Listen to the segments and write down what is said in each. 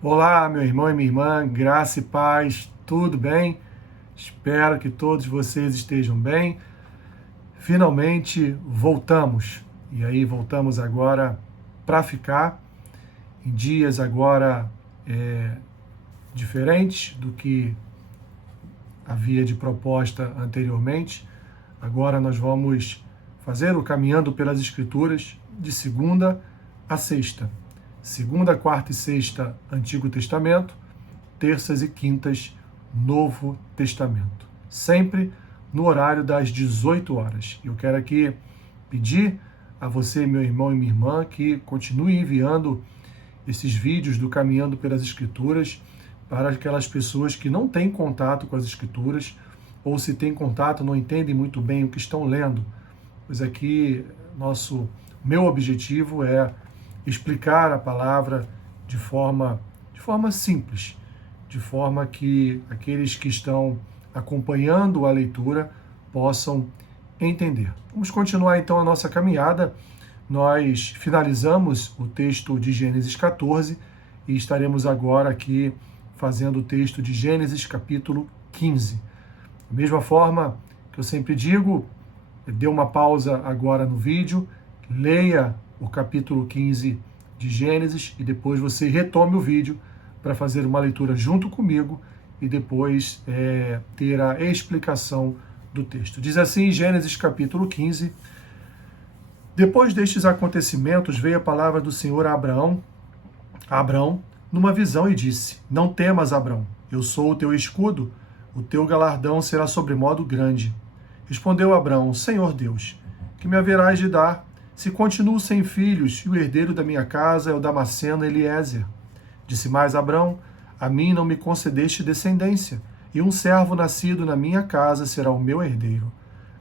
Olá, meu irmão e minha irmã, graça e paz, tudo bem? Espero que todos vocês estejam bem. Finalmente voltamos, e aí voltamos agora para ficar, em dias agora diferentes do que havia de proposta anteriormente. Agora nós vamos fazer o Caminhando pelas Escrituras de segunda a sexta. Segunda, quarta e sexta, Antigo Testamento, terças e quintas, Novo Testamento. Sempre no horário das 18 horas. Eu quero aqui pedir a você, meu irmão e minha irmã, que continue enviando esses vídeos do Caminhando pelas Escrituras para aquelas pessoas que não têm contato com as Escrituras, ou se têm contato, não entendem muito bem o que estão lendo. Pois aqui, meu objetivo é explicar a palavra de forma simples, de forma que aqueles que estão acompanhando a leitura possam entender. Vamos continuar então a nossa caminhada. Nós finalizamos o texto de Gênesis 14 e estaremos agora aqui fazendo o texto de Gênesis capítulo 15. Da mesma forma que eu sempre digo, dê uma pausa agora no vídeo, leia o capítulo 15 de Gênesis e depois você retome o vídeo para fazer uma leitura junto comigo e depois ter a explicação do texto. Diz assim, Gênesis capítulo 15: Depois destes acontecimentos veio a palavra do Senhor a Abrão, numa visão e disse: Não temas, Abrão, eu sou o teu escudo, o teu galardão será sobremodo grande. Respondeu Abrão: Senhor Deus, que me haverás de dar, se continuo sem filhos, e o herdeiro da minha casa é o Damasceno Eliezer? Disse mais Abrão: A mim não me concedeste descendência, e um servo nascido na minha casa será o meu herdeiro.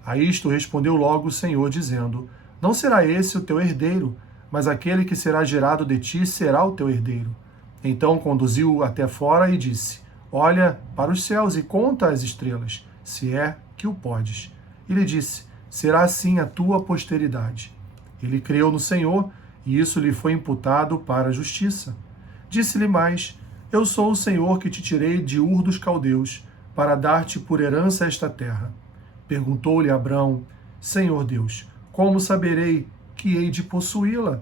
A isto respondeu logo o Senhor, dizendo: Não será esse o teu herdeiro, mas aquele que será gerado de ti será o teu herdeiro. Então conduziu-o até fora e disse: Olha para os céus e conta as estrelas, se é que o podes. E lhe disse: Será assim a tua posteridade. Ele creu no Senhor, e isso lhe foi imputado para a justiça. Disse-lhe mais: Eu sou o Senhor que te tirei de Ur dos Caldeus, para dar-te por herança esta terra. Perguntou-lhe Abrão: Senhor Deus, como saberei que hei de possuí-la?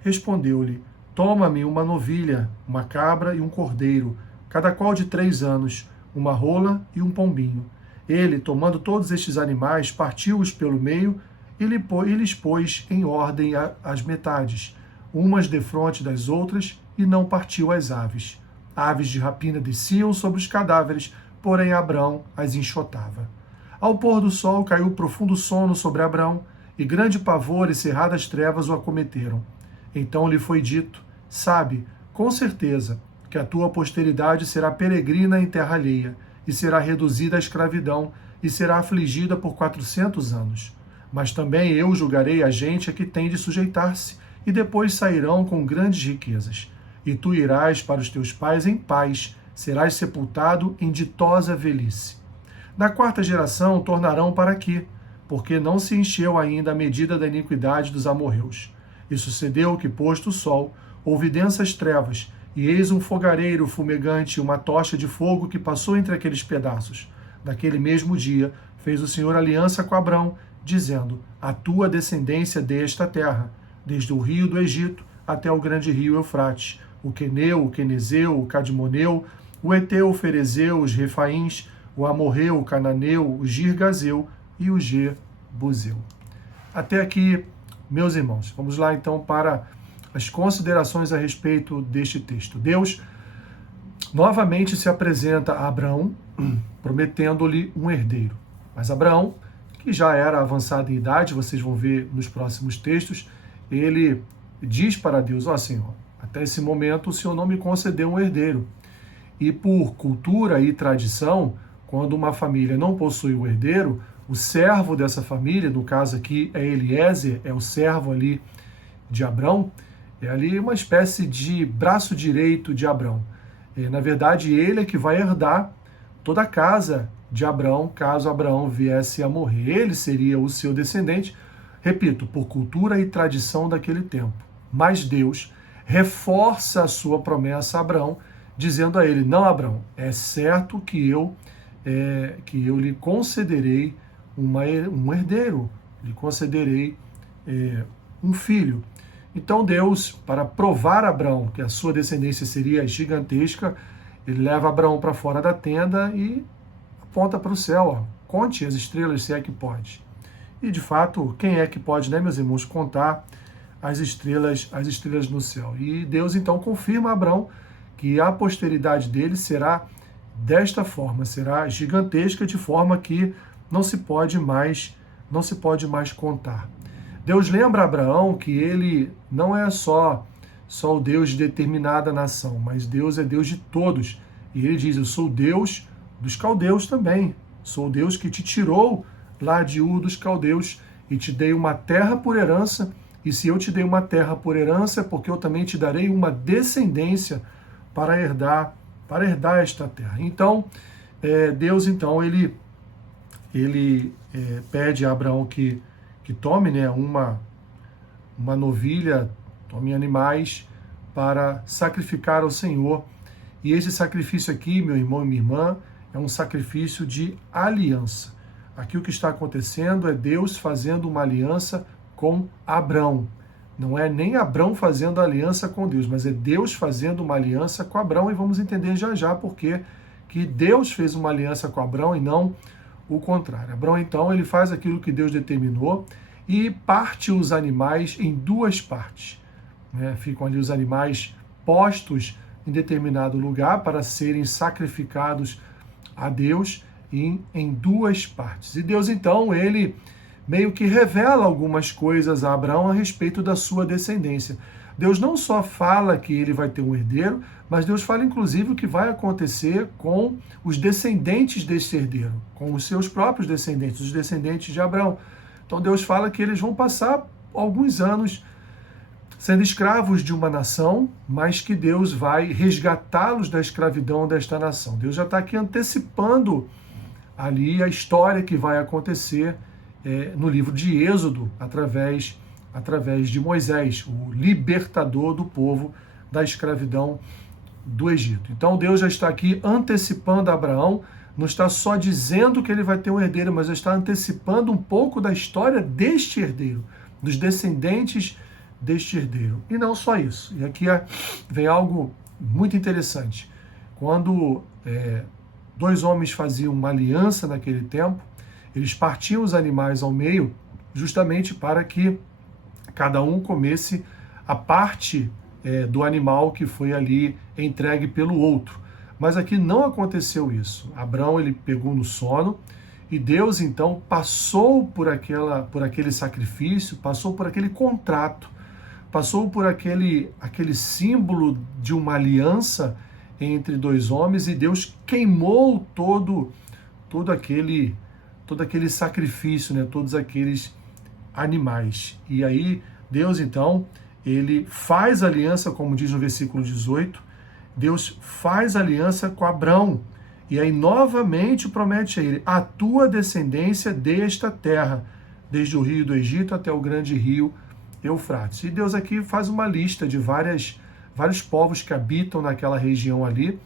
Respondeu-lhe: Toma-me uma novilha, uma cabra e um cordeiro, cada qual de 3 anos, uma rola e um pombinho. Ele, tomando todos estes animais, partiu-os pelo meio e lhes pôs em ordem as metades, umas defronte das outras, e não partiu as aves. Aves de rapina desciam sobre os cadáveres, porém Abrão as enxotava. Ao pôr do sol caiu profundo sono sobre Abrão, e grande pavor e cerradas trevas o acometeram. Então lhe foi dito: Sabe, com certeza, que a tua posteridade será peregrina em terra alheia, e será reduzida à escravidão, e será afligida por 400 anos. Mas também eu julgarei a gente a que tem de sujeitar-se, e depois sairão com grandes riquezas. E tu irás para os teus pais em paz, serás sepultado em ditosa velhice. Da 4ª geração tornarão para aqui, porque não se encheu ainda a medida da iniquidade dos amorreus. E sucedeu que, posto o sol, houve densas trevas, e eis um fogareiro fumegante, uma tocha de fogo que passou entre aqueles pedaços. Naquele mesmo dia fez o Senhor aliança com Abrão, dizendo: A tua descendência dê esta terra, desde o rio do Egito até o grande rio Eufrates, o Queneu, o Quenezeu, o Cadmoneu, o Eteu, o Ferezeu, os Refaíns, o Amorreu, o Cananeu, o Girgazeu e o Jebuseu. Até aqui, meus irmãos. Vamos lá então para as considerações a respeito deste texto. Deus novamente se apresenta a Abrão, prometendo-lhe um herdeiro. Mas Abraão, que já era avançado em idade, vocês vão ver nos próximos textos, ele diz para Deus: Ó Senhor, até esse momento o Senhor não me concedeu um herdeiro. E por cultura e tradição, quando uma família não possui um herdeiro, o servo dessa família, no caso aqui é Eliezer, é o servo ali de Abrão, é ali uma espécie de braço direito de Abrão. Na verdade, ele é que vai herdar toda a casa de Abrão, caso Abraão viesse a morrer. Ele seria o seu descendente, repito, por cultura e tradição daquele tempo. Mas Deus reforça a sua promessa a Abraão, dizendo a ele: não, Abraão, é certo que eu lhe concederei um herdeiro, lhe concederei um filho. Então Deus, para provar a Abraão que a sua descendência seria gigantesca, ele leva Abraão para fora da tenda e aponta para o céu: conte as estrelas, se é que pode. E de fato, quem é que pode, né, meus irmãos, contar as estrelas no céu? E Deus então confirma a Abraão que a posteridade dele será desta forma, será gigantesca, de forma que não se pode mais contar. Deus lembra a Abraão que ele não é só o Deus de determinada nação, mas Deus é Deus de todos. E ele diz: eu sou o Deus dos caldeus também. Sou o Deus que te tirou lá de Ur dos caldeus e te dei uma terra por herança. E se eu te dei uma terra por herança, é porque eu também te darei uma descendência para herdar esta terra. Então, Deus então ele pede a Abraão que tome, né, uma novilha, tome animais para sacrificar ao Senhor. E esse sacrifício aqui, meu irmão e minha irmã, é um sacrifício de aliança. Aqui o que está acontecendo é Deus fazendo uma aliança com Abrão. Não é nem Abrão fazendo aliança com Deus, mas é Deus fazendo uma aliança com Abrão, e vamos entender já já por que Deus fez uma aliança com Abrão e não o contrário. Abrão, então, ele faz aquilo que Deus determinou e parte os animais em duas partes. Ficam ali os animais postos em determinado lugar para serem sacrificados a Deus em duas partes. E Deus, então, ele meio que revela algumas coisas a Abraão a respeito da sua descendência. Deus não só fala que ele vai ter um herdeiro, mas Deus fala inclusive o que vai acontecer com os descendentes desse herdeiro, com os seus próprios descendentes, os descendentes de Abraão. Então Deus fala que eles vão passar alguns anos sendo escravos de uma nação, mas que Deus vai resgatá-los da escravidão desta nação. Deus já está aqui antecipando ali a história que vai acontecer no livro de Êxodo, através de Moisés, o libertador do povo da escravidão do Egito. Então Deus já está aqui antecipando a Abraão, não está só dizendo que ele vai ter um herdeiro, mas já está antecipando um pouco da história deste herdeiro, dos descendentes deste herdeiro. E não só isso. E aqui vem algo muito interessante. Quando dois homens faziam uma aliança naquele tempo, eles partiam os animais ao meio, justamente para que cada um comesse a parte do animal que foi ali entregue pelo outro. Mas aqui não aconteceu isso. Abraão, ele pegou no sono e Deus então passou por aquele sacrifício, passou por aquele contrato, passou por aquele símbolo de uma aliança entre dois homens, e Deus queimou todo aquele sacrifício, né? Todos aqueles animais. E aí Deus então, ele faz aliança, como diz no versículo 18, Deus faz aliança com Abrão, e aí novamente promete a ele: a tua descendência desta terra, desde o rio do Egito até o grande rio Eufrates. E Deus aqui faz uma lista de vários povos que habitam naquela região ali,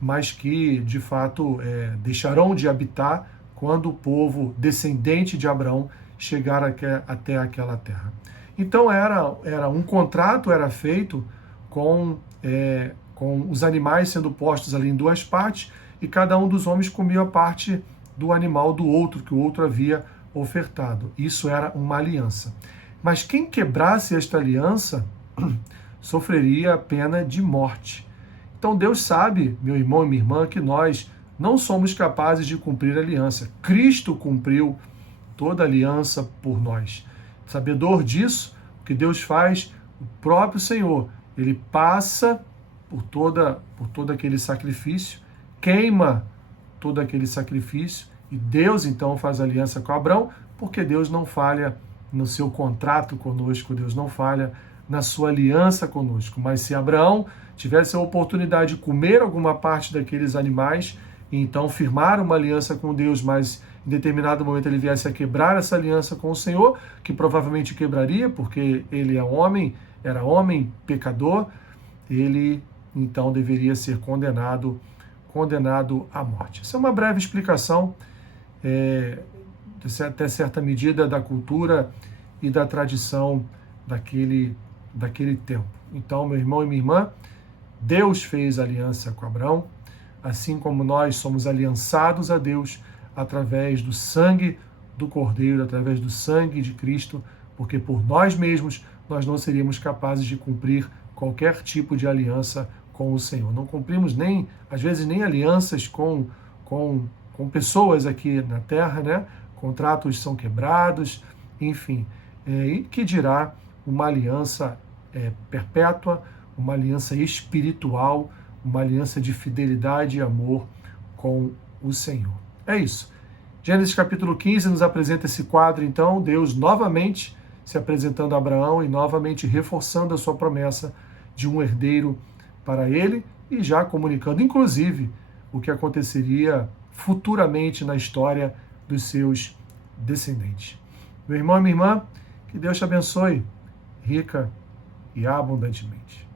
mas que de fato deixarão de habitar quando o povo descendente de Abraão chegar até aquela terra. Então era um contrato, era feito com os animais sendo postos ali em duas partes, e cada um dos homens comia a parte do animal do outro, que o outro havia ofertado. Isso era uma aliança. Mas quem quebrasse esta aliança sofreria a pena de morte. Então Deus sabe, meu irmão e minha irmã, que nós não somos capazes de cumprir a aliança. Cristo cumpriu toda a aliança por nós. Sabedor disso, o que Deus faz, o próprio Senhor, ele passa por todo aquele sacrifício, queima todo aquele sacrifício, e Deus então faz aliança com Abraão, porque Deus não falha no seu contrato conosco, Deus não falha na sua aliança conosco. Mas se Abraão tivesse a oportunidade de comer alguma parte daqueles animais, e então firmar uma aliança com Deus, mas em determinado momento ele viesse a quebrar essa aliança com o Senhor, que provavelmente quebraria, porque ele era homem pecador, ele então deveria ser condenado à morte. Essa é uma breve explicação, até certa medida, da cultura e da tradição daquele tempo. Então, meu irmão e minha irmã, Deus fez aliança com Abraão, assim como nós somos aliançados a Deus através do sangue do Cordeiro, através do sangue de Cristo, porque por nós mesmos nós não seríamos capazes de cumprir qualquer tipo de aliança com o Senhor. Não cumprimos nem, às vezes, nem alianças com pessoas aqui na terra, né? Contratos são quebrados, enfim. E que dirá uma aliança perpétua, uma aliança espiritual, uma aliança de fidelidade e amor com o Senhor. É isso. Gênesis capítulo 15 nos apresenta esse quadro, então, Deus novamente se apresentando a Abraão e novamente reforçando a sua promessa de um herdeiro para ele e já comunicando, inclusive, o que aconteceria futuramente na história dos seus descendentes. Meu irmão e minha irmã, que Deus te abençoe rica e abundantemente.